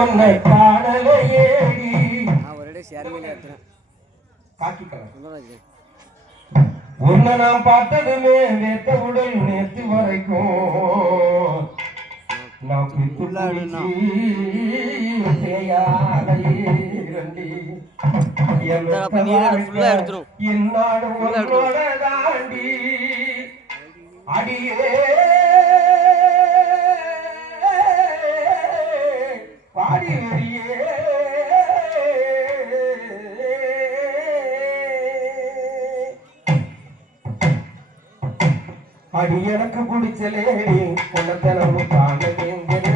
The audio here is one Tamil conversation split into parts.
உன்னை சுந்தரராஜ். உன்னை நான் பார்த்ததுமே நேத்த உடல் நேத்து வரைக்கும். நான் பித்து அப்ப நீர் அடி எனக்கு பிடிச்சலேடி உன்னத்தனமும் காண வேங்கிற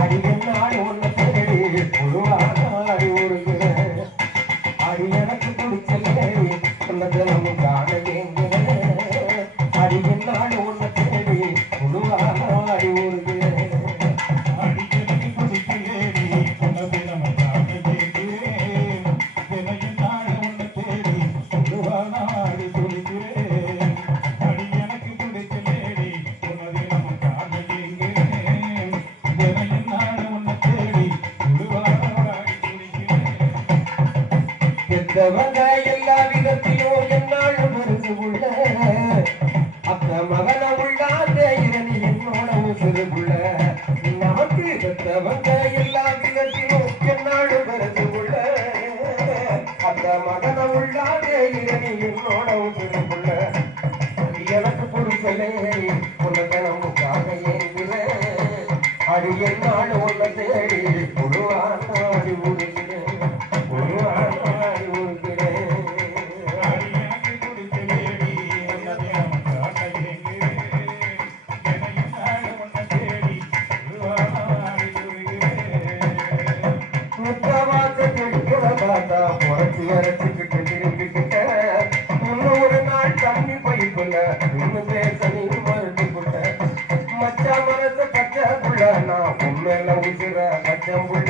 அடி என்னால் உன்னை தேடி புழுவாடி உருகிற அடி எனக்கு பிடிச்சலேடி உன்னத்தனமும் காண பெத்தவங்க எல்லா விதத்திலும் என்னாலும் பெருசு உள்ள அத்த மகன உள்ளாத இரணி என்னோட உசுறு உள்ள நமக்கு பெத்தவங்க எல்லா விதத்திலும் என்னாலும் பெருசு உள்ள அத்த மகன உள்ளாத இரணி என்னோட உசுறு உள்ள எனக்கு புரிசலே உன்னை தினமுக்காக ஏங்குற அடி என்னாலும் உன்னை தேடி முத்தவாச கெடுக்கிற தாத்தா திரும்பிக்கிட்ட முன்னூறு நாள் பேச நீ மச்சா மனசு பச்சை புள்ள நான் உண்மையில உசுர பச்சம் புள்ள.